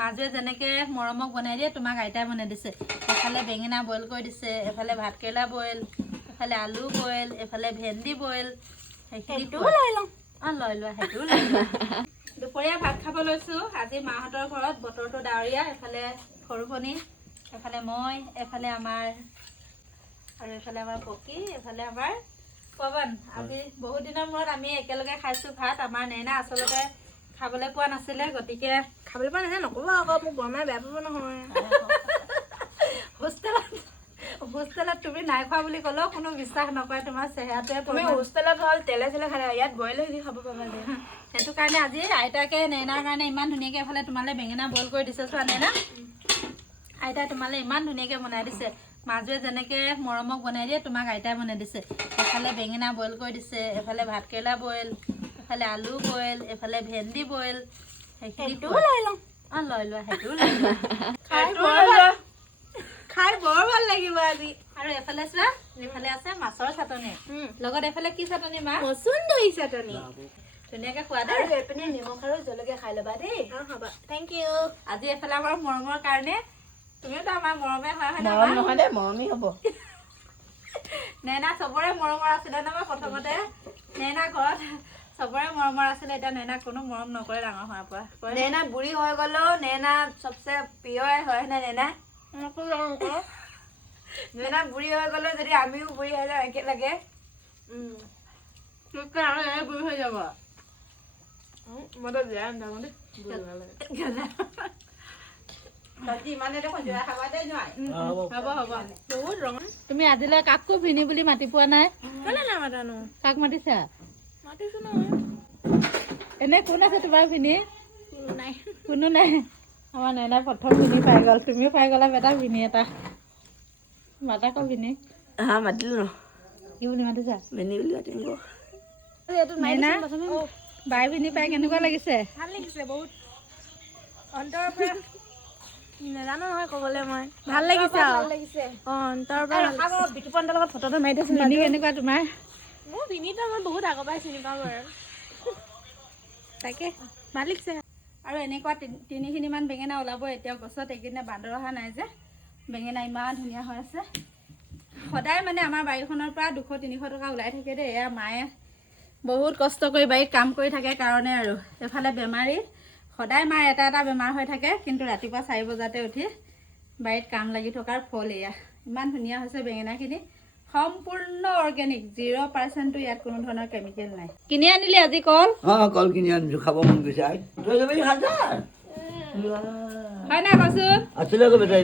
মাজুৱে যেনেকে মৰমক বনাই দিয়ে তোমাক আইতাই বনাই দিছে এফালে বেঙেনা বইল কৰি দিছে এফালে ভাতকেৰেলা বইল এফালে আলু বইল এফালে ভেন্দি বইল সেইখিনি লৈ লওঁ লৈ লোৱা সেইটো লৈ লোৱা দুপৰীয়া ভাত খাব লৈছো আজি মাহঁতৰ ঘৰত বতৰটো ডাৱৰীয়া এফালে সৰুভনী এফালে মই এফালে আমাৰ আৰু এফালে আমাৰ পকি এফালে আমাৰ পৱন আজি বহুত দিনৰ মূৰত আমি একেলগে খাইছো ভাত আমাৰ নেনা আচলতে খাবলৈ পোৱা নাছিলে গতিকে খাবলৈ পোৱা নাহে নক'ব আকৌ মোক বৰমাই বেয়া পাব নহয় হোষ্টেলত তুমি নাই খোৱা বুলি ক'লেও কোনো বিশ্বাস নকৰে তোমাৰ চেহেৰাটোৱে তুমি হোষ্টেলত হ'ল তেলে চেলে খালে ইয়াত বইল হৈ খাব পাবা সেইটো কাৰণে আজি আইতাকে নেনাৰ কাৰণে ইমান ধুনীয়াকৈ এফালে তোমালৈ বেঙেনা বইল কৰি দিছে চোৱা নেনা আইতাই তোমালৈ ইমান ধুনীয়াকৈ বনাই দিছে মাজুৱে যেনেকে মৰমক বনাই দিয়ে তোমাক আইতাই বনাই দিছে এফালে বেঙেনা বইল কৰি দিছে এফালে ভাতকেৰেলা বইল এফালে আলু বইল এফালে ভেন্দি বইল সেইখিনি লৈ লওঁ লৈ লোৱা সেইটো লৈ লোৱা খাই বৰ ভাল লাগিব আজি আৰু এফালে চোৱা এফালে আছে মাছৰ চাটনি লগত এফালে কি চাটনি মা মচুন্দৰী চাটনি ধুনীয়াকৈ খোৱা দেই আৰু এইপিনে নিমখ আৰু জলকীয়া খাই ল'বা দেই হ'ব থেংক ইউ আজি এফালে আমাৰ মৰমৰ কাৰণে তুমিওতো আমাৰ মৰমে হয় মৰম নহয় দে মৰমেই হ'ব নেনা চবৰে মৰমৰ আছিলে নহয় প্ৰথমতে নেনা ঘৰত চবৰে মৰমৰ আছিলে এতিয়া নেনা কোনো মৰম নকৰে ডাঙৰ হোৱাৰ পৰা নেনা বুঢ়ী হৈ গ'লেও নেনা চবচে প্ৰিয় হয় নে নেনা নেনা বুঢ়ী হৈ গ'লেও যদি আমিও বুঢ়ী হৈ যাওঁ একেলগে আৰু এই বুঢ়ী হৈ যাব মইতো বেয়া নাথাকো দেই তুমি আজিলৈ কাকো ভিনি বুলি মাতি পোৱা নাই কেলে নামাতানো কাক মাতিছা মাতিছো নহয় এনে কোন আছে তোমাৰ ভিনি নাই কোনো নাই আমাৰ নেনাই প্ৰথম ভিনি পাই গ'ল তুমিও পাই গ'লা বেটা ভিনি এটা মাতা আকৌ ভিনি হা মাতিলো ন কি বুলি মাতিছা ভিনি বুলি মাতিম নেনা বাই ভিনি পাই কেনেকুৱা লাগিছে ভাল লাগিছে বহুত অন্তৰৰ পৰা নাজানো নহয় ক'বলৈ মই ভাল লাগিছে অন্তৰৰ পৰা বিতুপনৰ লগত ফটোটো মাৰি দিছো ভিনি কেনেকুৱা তোমাৰ মোৰ ভিনিটো মই বহুত আগৰ পৰাই চিনি পাওঁ বাৰু তাকে ভাল লাগিছে আৰু এনেকুৱা তিনিখিনিমান বেঙেনা ওলাব এতিয়া গছত এইকেইদিনা বান্দৰ অহা নাই যে বেঙেনা ইমান ধুনীয়া হৈ আছে সদায় মানে আমাৰ বাৰীখনৰ পৰা 200-300 টকা ওলাই থাকে দেই এয়া মায়ে বহুত কষ্ট কৰি বাৰীত কাম কৰি থাকে কাৰণে আৰু এফালে বেমাৰী সদায় মাৰ এটা এটা বেমাৰ হৈ থাকে কিন্তু ৰাতিপুৱা 4 বজাতে উঠি বাৰীত কাম লাগি থকাৰ ফল এয়া ইমান ধুনীয়া হৈছে বেঙেনাখিনি সম্পূৰ্ণ অৰ্গেনিক 0% ইয়াত কোনো ধৰণৰ কেমিকেল নাই কিনি আনিলি আজি কল কল কিনি আনিছো খাব মন গৈছে হয় নাই কচোন আছিলে আকৌ বেটা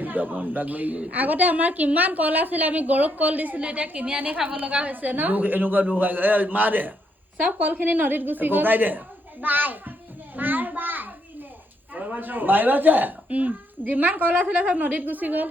দাগ লাগি আগতে আমাৰ কিমান কল আছিল আমি গৰুক কল দিছিলো এতিয়া কিনি আনি খাব লগা হৈছে ন এনেকুৱা দুখ মা দে চব কলখিনি নদীত গুচি গ'ল ককাই দে বাই বাছে যিমান কল আছিলে চব নদীত গুচি গ'ল